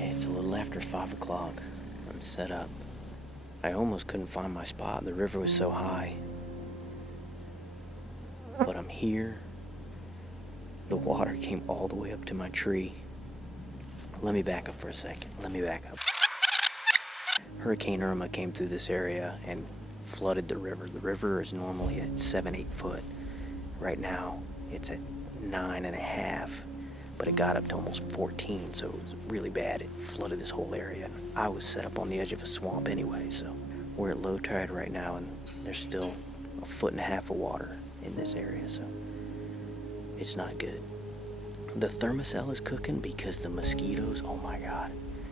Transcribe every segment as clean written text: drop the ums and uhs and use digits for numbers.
It's a little after 5 o'clock. I'm set up. I almost couldn't find my spot. The river was so high. But I'm here. The water came all the way up to my tree. Let me back up for a second. Hurricane Irma came through this area and flooded the river. The river is normally at 7-8 foot. Right now, it's at 9.5, but it got up to almost 14, so it was really bad. It flooded this whole area, and I was set up on the edge of a swamp anyway, so we're at low tide right now, and there's still 1.5 foot of water in this area, so it's not good. The thermocell is cooking because the mosquitoes, oh my God,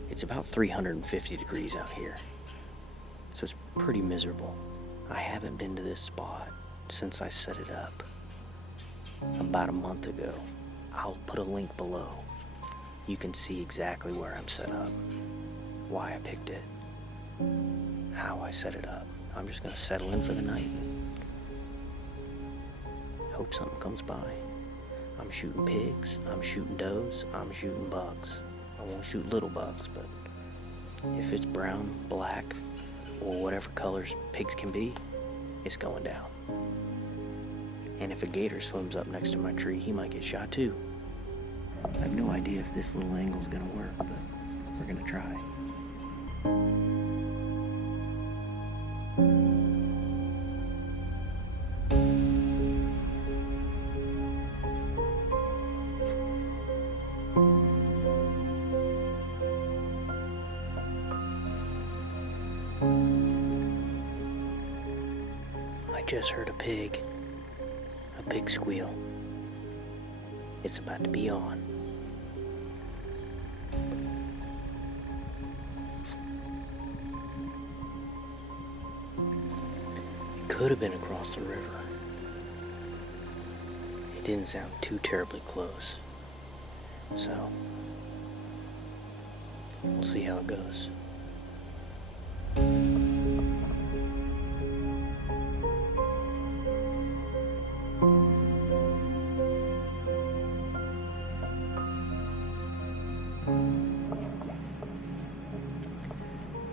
it's about 350 degrees out here, so it's pretty miserable. I haven't been to this spot since I set it up about a month ago. I'll put a link below. You can see exactly where I'm set up, why I picked it, how I set it up. I'm just gonna settle in for the night and hope something comes by. I'm shooting pigs, I'm shooting does, I'm shooting bugs. I won't shoot little bugs, but if it's brown, black, or whatever colors pigs can be, it's going down. And if a gator swims up next to my tree, he might get shot too. I have no idea if this little angle's gonna work, but we're gonna try. I just heard a pig squeal. It's about to be on. It could have been across the river. It didn't sound too terribly close. So, we'll see how it goes.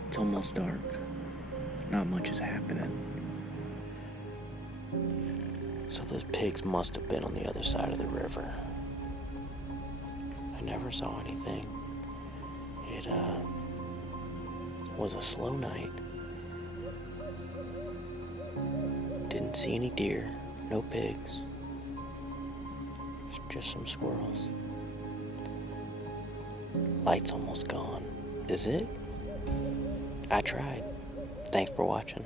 It's almost dark. Not much is happening. So those pigs must have been on the other side of the river. I never saw anything. It was a slow night. Didn't see any deer, no pigs. Just some squirrels. Light's almost gone. Is it? I tried. Thanks for watching.